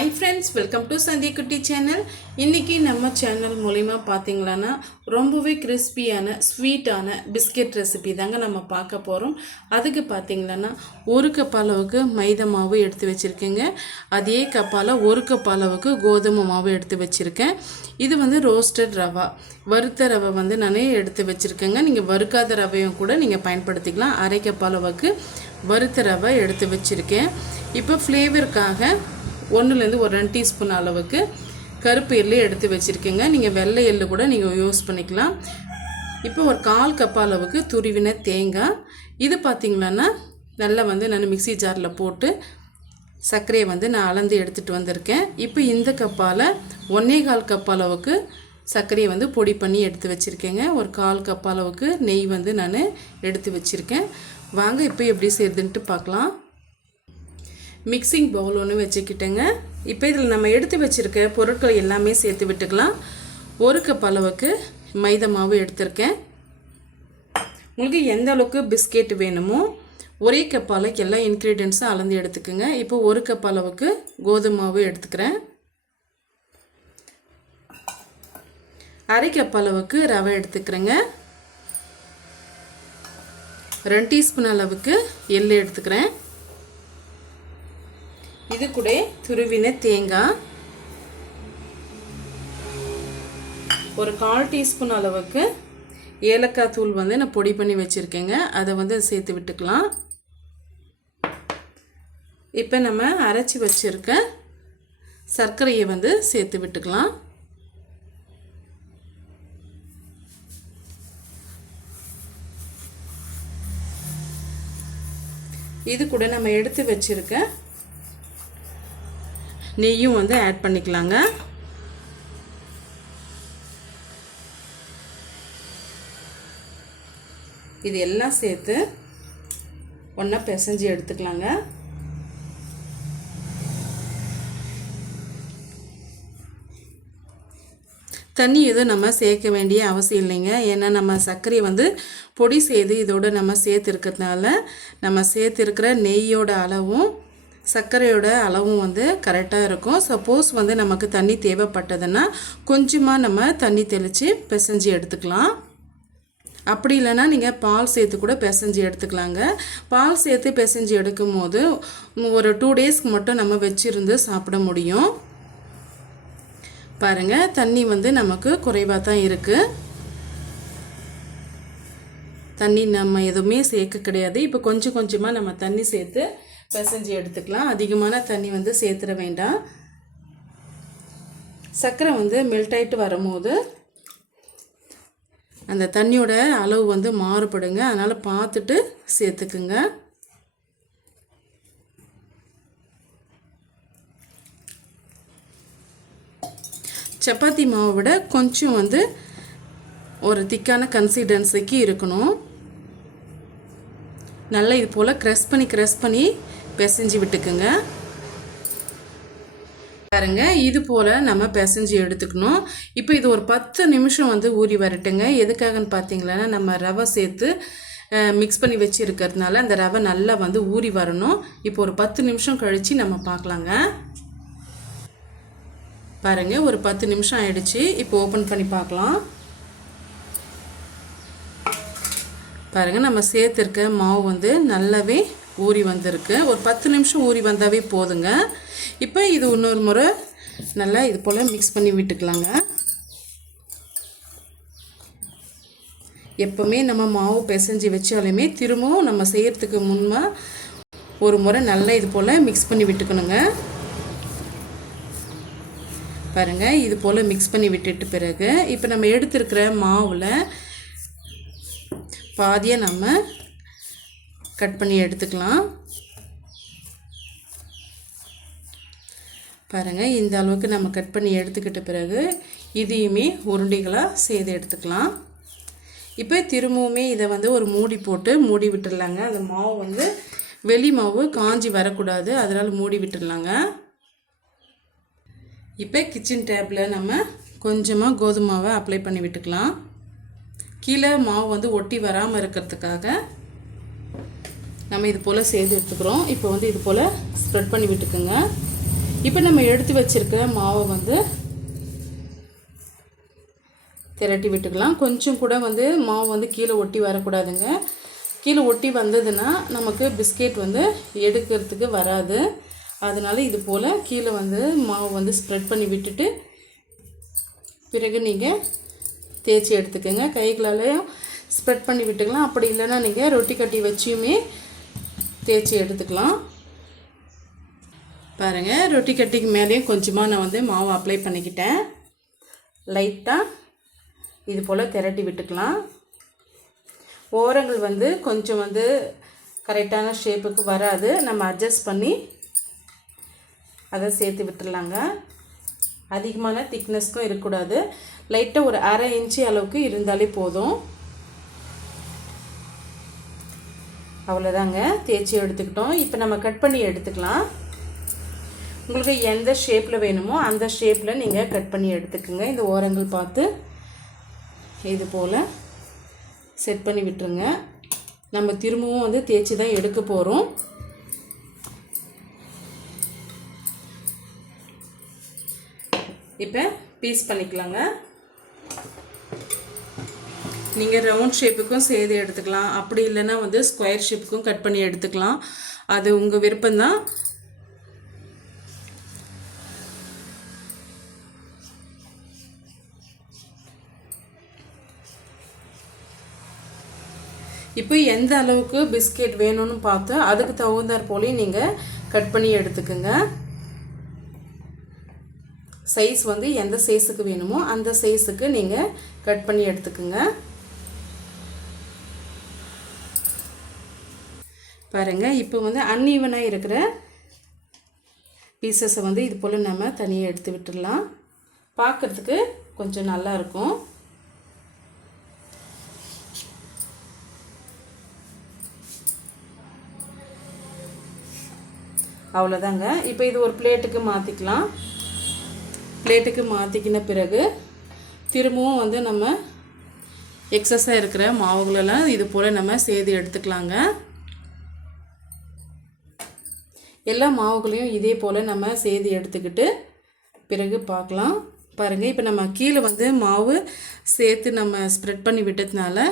Hi friends, welcome to Sandhya Kutti channel. இன்னைக்கு நம்ம channel மூலமா பாத்தீங்களானா ரொம்பவே கிறிஸ்பியான ஸ்வீட்டான பிஸ்கட் ரெசிபி தாங்க நம்ம பார்க்க போறோம். அதுக்கு பாத்தீங்களானா 1 கப் அளவுக்கு மைதா மாவு எடுத்து வச்சிருக்கேங்க. அதே கப்பால 1 கப் அளவுக்கு கோதுமை மாவு எடுத்து வச்சிருக்கேன். இது வந்து ரோஸ்டட் ரவா, வறுத்த ரவை வந்து நானே எடுத்து வச்சிருக்கேங்க. நீங்க வறுக்காத ரவையும் கூட நீங்க பயன்படுத்திக்கலாம். அரை கப் அளவுக்கு வறுத்த ரவை எடுத்து வச்சிருக்கேன். இப்போ ஃப்ளேவருக்காக 1லேருந்து ஒரு 2 டீஸ்பூன் அளவுக்கு கருப்பு எள்ளு எடுத்து வச்சுருக்கேங்க. நீங்கள் வெள்ளை எள்ளு கூட நீங்கள் யூஸ் பண்ணிக்கலாம். இப்போ ஒரு 1/4 கப் அளவுக்கு துருவின தேங்காய். இது பார்த்திங்களான்னா நல்லா வந்து நான் மிக்ஸி ஜாரில் போட்டு சர்க்கரையை வந்து நான் அளந்து எடுத்துகிட்டு வந்திருக்கேன். இப்போ இந்த கப்பால் 1/4 கப் அளவுக்கு சர்க்கரையை வந்து பொடி பண்ணி எடுத்து வச்சுருக்கேங்க. ஒரு 1/4 கப் அளவுக்கு நெய் வந்து நான் எடுத்து வச்சுருக்கேன். வாங்க இப்போ எப்படி செய்யுதுன்ட்டு பார்க்கலாம். மிக்சிங் பவுல் ஒன்று வச்சுக்கிட்டேங்க. இப்போ இதில் நம்ம எடுத்து வச்சுருக்க பொருட்கள் எல்லாமே சேர்த்து விட்டுக்கலாம். 1 கப் அளவுக்கு மைதா மாவு எடுத்திருக்கேன். உங்களுக்கு எந்த அளவுக்கு பிஸ்கெட் வேணுமோ ஒரே கப் அளவுக்கு எல்லா இன்க்ரீடியன்ஸும் அளந்து எடுத்துக்கோங்க. இப்போ 1 கப் அளவுக்கு கோதுமை மாவு எடுத்துக்கிறேன். அரை கப் அளவுக்கு ரவை எடுத்துக்கிறேங்க. 2 டீஸ்பூன் அளவுக்கு எள்ளு எடுத்துக்கிறேன். இது கூட துருவின தேங்காய், ஒரு 1/4 டீஸ்பூன் அளவுக்கு ஏலக்காய் தூள் வந்து நான் பொடி பண்ணி வச்சுருக்கேங்க. அதை வந்து சேர்த்து விட்டுக்கலாம். இப்போ நம்ம அரைச்சி வச்சுருக்க சர்க்கரையை வந்து சேர்த்து விட்டுக்கலாம். இது கூட நம்ம எடுத்து வச்சுருக்க நெய்யும் வந்து ஆட் பண்ணிக்கலாங்க. இது எல்லாம் சேர்த்து ஒன்றா பிசைஞ்சு எடுத்துக்கலாங்க. தண்ணி எதுவும் நம்ம சேர்க்க வேண்டிய அவசியம் இல்லைங்க. ஏன்னா நம்ம சர்க்கரையை வந்து பொடி செய்து இதோடு நம்ம சேர்த்துருக்கிறதுனால நம்ம சேர்த்துருக்கிற நெய்யோட அளவும் சர்க்கரையோட அளவும் வந்து கரெக்டாக இருக்கும். சப்போஸ் வந்து நமக்கு தண்ணி தேவைப்பட்டதுன்னா கொஞ்சமாக நம்ம தண்ணி தெளித்து பிசைஞ்சு எடுத்துக்கலாம். அப்படி இல்லைன்னா நீங்கள் பால் சேர்த்து கூட பிசைஞ்சு எடுத்துக்கலாங்க. பால் சேர்த்து பிசைஞ்சு எடுக்கும் போது ஒரு 2 டேஸ்க்கு மட்டும் நம்ம வச்சுருந்து சாப்பிட முடியும். பாருங்கள், தண்ணி வந்து நமக்கு குறைவாக தான் இருக்குது. தண்ணி நம்ம எதுவுமே சேர்க்க கிடையாது. இப்போ கொஞ்சம் கொஞ்சமாக நம்ம தண்ணி சேர்த்து பிசைஞ்சு எடுத்துக்கலாம். அதிகமான தண்ணி வந்து சேர்த்துட வேண்டாம். சர்க்கரை வந்து மெல்ட் ஆகிட்டு வரும்போது அந்த தண்ணியோட அளவு வந்து மாறுபடுங்க. அதனால் பார்த்துட்டு சேர்த்துக்குங்க. சப்பாத்தி மாவை விட கொஞ்சம் வந்து ஒரு திக்கான கன்சிஸ்டன்சிக்கு இருக்கணும். நல்லா இது போல் க்ரஷ் பண்ணி பிசைஞ்சு விட்டுக்குங்க. பாருங்க, இது போல் நம்ம பிசைஞ்சு எடுத்துக்கணும். இப்போ இது ஒரு 10 நிமிஷம் வந்து ஊறி வரட்டுங்க. எதுக்காகன்னு பார்த்தீங்களா, நம்ம ரவை சேர்த்து மிக்ஸ் பண்ணி வச்சுருக்கிறதுனால அந்த ரவை நல்லா வந்து ஊறி வரணும். இப்போ ஒரு 10 நிமிஷம் கழித்து நம்ம பார்க்கலாங்க. பாருங்கள், ஒரு 10 நிமிஷம் ஆயிடுச்சு. இப்போ ஓப்பன் பண்ணி பார்க்கலாம். பாருங்கள், நம்ம சேர்த்துருக்க மாவு வந்து நல்லாவே ஊறி வந்திருக்கு. ஒரு 10 நிமிஷம் ஊறி வந்தாவே போதுங்க. இப்போ இது இன்னொரு முறை நல்லா இது போல் மிக்ஸ் பண்ணி விட்டுக்கலாங்க. எப்போவுமே நம்ம மாவு பிசைஞ்சு வச்சாலுமே திரும்பவும் நம்ம செய்கிறதுக்கு முன்னே ஒரு முறை நல்லா இது போல் மிக்ஸ் பண்ணி விட்டுக்கணுங்க. பாருங்கள், இது போல் மிக்ஸ் பண்ணி விட்டுட்டு பிறகு இப்போ நம்ம எடுத்துருக்கிற மாவில் பாதியாக நம்ம கட் பண்ணி எடுத்துக்கலாம். பாருங்கள், இந்த அளவுக்கு நம்ம கட் பண்ணி எடுத்துக்கிட்ட பிறகு இதையுமே உருண்டைகளாக செய்து எடுத்துக்கலாம். இப்போ திரும்பவுமே இதை வந்து ஒரு மூடி போட்டு மூடி விட்டுடலாங்க. அந்த மாவு வந்து வெளி மாவு காஞ்சி வரக்கூடாது, அதனால் மூடி விட்டுடலாங்க. இப்போ கிச்சன் டேப்பில் நம்ம கொஞ்சமாக கோதுமை மாவை அப்ளை பண்ணி விட்டுக்கலாம். கீழே மாவு வந்து ஒட்டி வராமல் இருக்கிறதுக்காக நம்ம இது போல் செய்து எடுத்துக்கிறோம். இப்போ வந்து இது போல் ஸ்ப்ரெட் பண்ணி விட்டுக்குங்க. இப்போ நம்ம எடுத்து வச்சிருக்கிற மாவை வந்து திரட்டி விட்டுக்கலாம். கொஞ்சம் கூட வந்து மாவு வந்து கீழே ஒட்டி வரக்கூடாதுங்க. கீழே ஒட்டி வந்ததுன்னா நமக்கு பிஸ்கெட் வந்து எடுக்கிறதுக்கு வராது. அதனால இது போல் கீழே வந்து மாவு வந்து ஸ்ப்ரெட் பண்ணி விட்டுட்டு பிறகு நீங்கள் தேய்ச்சி எடுத்துக்கோங்க. கைகளாலையும் ஸ்ப்ரெட் பண்ணி விட்டுக்கலாம். அப்படி இல்லைன்னா நீங்கள் ரொட்டி கட்டி வச்சியுமே தேய்ச்சி எடுத்துக்கலாம். பாருங்கள், ரொட்டி கட்டிக்கு மேலேயும் கொஞ்சமாக நான் வந்து மாவு அப்ளை பண்ணிக்கிட்டேன். லைட்டாக இது போல் திரட்டி விட்டுக்கலாம். ஓரங்கள் வந்து கொஞ்சம் வந்து கரெக்டான ஷேப்புக்கு வராது. நம்ம அட்ஜஸ்ட் பண்ணி அதை சேர்த்து விட்டுடலாங்க. அதிகமான திக்னஸ்க்கும் இருக்கக்கூடாது. லைட்டாக ஒரு அரை இன்ச்சு அளவுக்கு இருந்தாலே போதும். அவ்வளோதாங்க, தேய்ச்சி எடுத்துக்கிட்டோம். இப்போ நம்ம கட் பண்ணி எடுத்துக்கலாம். உங்களுக்கு எந்த ஷேப்பில் வேணுமோ அந்த ஷேப்பில் நீங்கள் கட் பண்ணி எடுத்துக்கோங்க. இந்த ஓரங்கள் பார்த்து இது போல் செட் பண்ணி விட்டுருங்க. நம்ம திரும்பவும் வந்து தேய்ச்சி தான் எடுக்க போகிறோம். இப்போ பீஸ் பண்ணிக்கலாங்க. நீங்கள் ரவுண்ட் ஷேப்புக்கும் செய்து எடுத்துக்கலாம். அப்படி இல்லைன்னா வந்து ஸ்கொயர் ஷேப்புக்கும் கட் பண்ணி எடுத்துக்கலாம். அது உங்கள் விருப்பம்தான். இப்போ எந்த அளவுக்கு பிஸ்கெட் வேணும்னு பார்த்து அதுக்கு தகுந்தாற் போல நீங்கள் கட் பண்ணி எடுத்துக்கோங்க. சைஸ் வந்து எந்த சைஸுக்கு வேணுமோ அந்த சைஸுக்கு நீங்கள் கட் பண்ணி எடுத்துக்கோங்க. பாருங்கள், இப்போ வந்து அன்ஈவனாக இருக்கிற பீசஸை வந்து இது போல் நம்ம தனியாக எடுத்து விட்டுடலாம். பார்க்குறதுக்கு கொஞ்சம் நல்லா இருக்கும். அவ்வளோதாங்க. இப்போ இது ஒரு பிளேட்டுக்கு மாற்றிக்கலாம். பிளேட்டுக்கு மாற்றிக்கின பிறகு திரும்பவும் வந்து நம்ம எக்ஸஸாக இருக்கிற மாவுகளெல்லாம் இது போல் நம்ம சேர்த்து எடுத்துக்கலாங்க. எல்லா மாவுகளையும் இதே போல் நம்ம சேர்த்து எடுத்துக்கிட்டு பிறகு பார்க்கலாம். பாருங்கள், இப்போ நம்ம கீழே வந்து மாவு சேர்த்து நம்ம ஸ்ப்ரெட் பண்ணி விட்டதுனால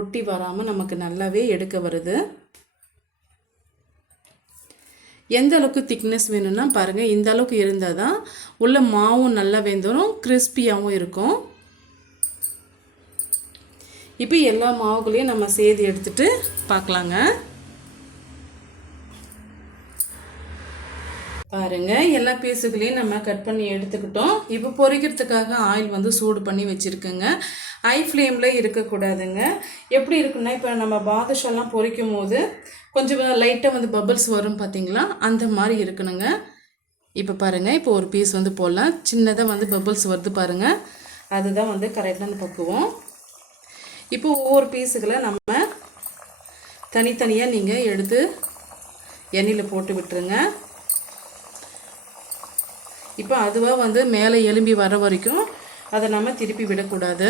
ஒட்டி வராமல் நமக்கு நல்லாவே எடுக்க வருது. எந்த அளவுக்கு திக்னஸ் வேணும்னா பாருங்கள், இந்த அளவுக்கு இருந்தால் தான் உள்ள மாவும் நல்லா வெந்துடும், கிறிஸ்பியாகவும் இருக்கும். இப்போ எல்லா மாவுகளையும் நம்ம சேர்த்து எடுத்துகிட்டு பார்க்கலாங்க. பாருங்கள், எல்லா பீஸுகளையும் நம்ம கட் பண்ணி எடுத்துக்கிட்டோம். இப்போ பொரிக்கிறதுக்காக ஆயில் வந்து சூடு பண்ணி வச்சுருக்கேங்க. ஹை ஃப்ளேமில் இருக்கக்கூடாதுங்க. எப்படி இருக்குன்னா, இப்போ நம்ம பாதுஷாலாம் பொரிக்கும் போது கொஞ்சம் லைட்டாக வந்து பபிள்ஸ் வரும் பார்த்தீங்களா, அந்த மாதிரி இருக்கணுங்க. இப்போ பாருங்கள், இப்போ ஒரு பீஸ் வந்து போடலாம். சின்னதாக வந்து பபிள்ஸ் வருது பாருங்கள், அதுதான் வந்து கரெக்டான பக்குவம். இப்போ ஒவ்வொரு பீஸுகளை நம்ம தனித்தனியாக நீங்கள் எடுத்து எண்ணெயில் போட்டு விட்டுருங்க. இப்போ அதுவாக வந்து மேலே எலும்பி வர வரைக்கும் அதை நம்ம திருப்பி விடக்கூடாது.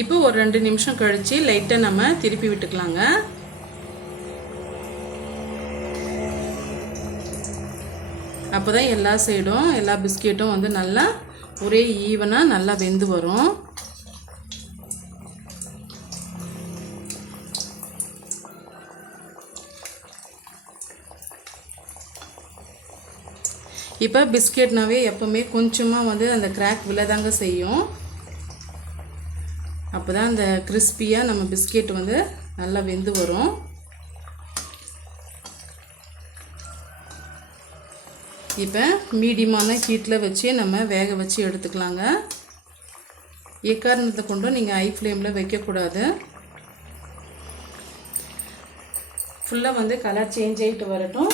இப்போ ஒரு 2 நிமிஷம் கழித்து லைட்டாக நம்ம திருப்பி விட்டுக்கலாங்க. அப்போ தான் எல்லா சைடும் எல்லா பிஸ்கெட்டும் வந்து நல்லா ஒரே ஈவனாக நல்லா வெந்து வரும். இப்போ பிஸ்கெட்னாவே எப்போவுமே கொஞ்சமாக வந்து அந்த கிராக் விழதாங்க செய்யும். அப்போ தான் அந்த கிறிஸ்பியாக நம்ம பிஸ்கெட் வந்து நல்லா வெந்து வரும். இப்போ மீடியமான ஹீட்டில் வச்சு நம்ம வேக வச்சு எடுத்துக்கலாங்க. எக்காரணத்தை கொண்டும் நீங்கள் ஹை ஃப்ளேமில் வைக்கக்கூடாது. ஃபுல்லாக வந்து கலர் சேஞ்ச் ஆகிட்டு வரட்டும்.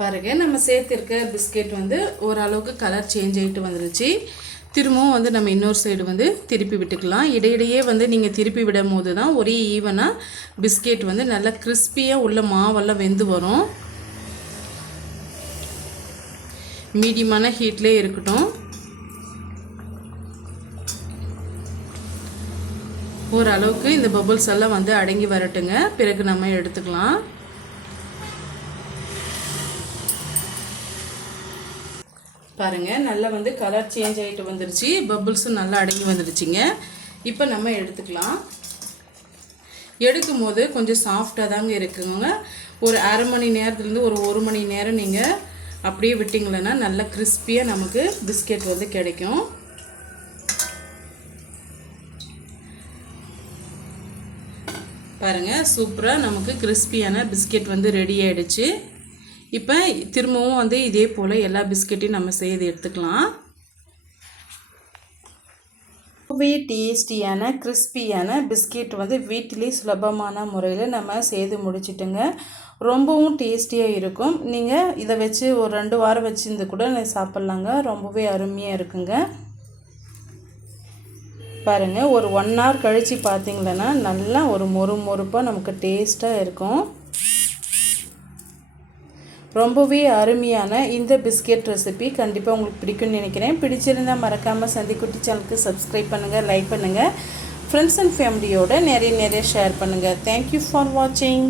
பாருங்கள், நம்ம சேர்த்துருக்க பிஸ்கெட் வந்து ஓரளவுக்கு கலர் சேஞ்ச் ஆகிட்டு வந்துருச்சு. திரும்பவும் வந்து நம்ம இன்னொரு சைடு வந்து திருப்பி விட்டுக்கலாம். இடையிடையே வந்து நீங்கள் திருப்பி விடும் போது தான் ஒரே ஈவனாக பிஸ்கெட் வந்து நல்லா கிறிஸ்பியாக உள்ள மாவெல்லாம் வெந்து வரும். மீடியமான ஹீட்லேயே இருக்கட்டும். ஓரளவுக்கு இந்த பபுள்ஸ் எல்லாம் வந்து அடங்கி வரட்டுங்க. பிறகு நம்ம எடுத்துக்கலாம். பாருங்கள், நல்லா வந்து கலர் சேஞ்ச் ஆகிட்டு வந்துருச்சு. பபுள்ஸும் நல்லா அடங்கி வந்துருச்சுங்க. இப்போ நம்ம எடுத்துக்கலாம். எடுக்கும் போது கொஞ்சம் சாஃப்டாக தாங்க இருக்குங்க. ஒரு அரை மணி நேரத்துலேருந்து ஒரு மணி நேரம் நீங்கள் அப்படியே விட்டிங்களன்னா நல்லா கிறிஸ்பியாக நமக்கு பிஸ்கெட் வந்து கிடைக்கும். பாருங்கள், சூப்பராக நமக்கு கிறிஸ்பியான பிஸ்கெட் வந்து ரெடி ஆகிடுச்சு. இப்போ திரும்பவும் வந்து இதே போல் எல்லா பிஸ்கெட்டையும் நம்ம செய்து எடுத்துக்கலாம். ரொம்பவே டேஸ்டியான கிறிஸ்பியான பிஸ்கெட் வந்து வீட்டிலே சுலபமான முறையில் நம்ம செய்து முடிச்சிட்டுங்க. ரொம்பவும் டேஸ்டியாக இருக்கும். நீங்கள் இதை வச்சு ஒரு 2 வாரம் வச்சுருந்து கூட சாப்பிட்லாங்க. ரொம்பவே அருமையாக இருக்குங்க. பாருங்கள், ஒரு 1 hour கழித்து பார்த்திங்களன்னா நல்லா ஒரு மொறுப்பாக நமக்கு டேஸ்ட்டாக இருக்கும். ரொம்பவே அருமையான இந்த பிஸ்கெட் ரெசிபி கண்டிப்பாக உங்களுக்கு பிடிக்கும்னு நினைக்கிறேன். பிடிச்சிருந்தால் மறக்காமல் சந்திக்குட்டி சேனலுக்கு சப்ஸ்கிரைப் பண்ணுங்கள், லைக் பண்ணுங்கள், ஃப்ரெண்ட்ஸ் அண்ட் ஃபேமிலியோடு நிறைய ஷேர் பண்ணுங்கள். தேங்க்யூ ஃபார் வாட்சிங்.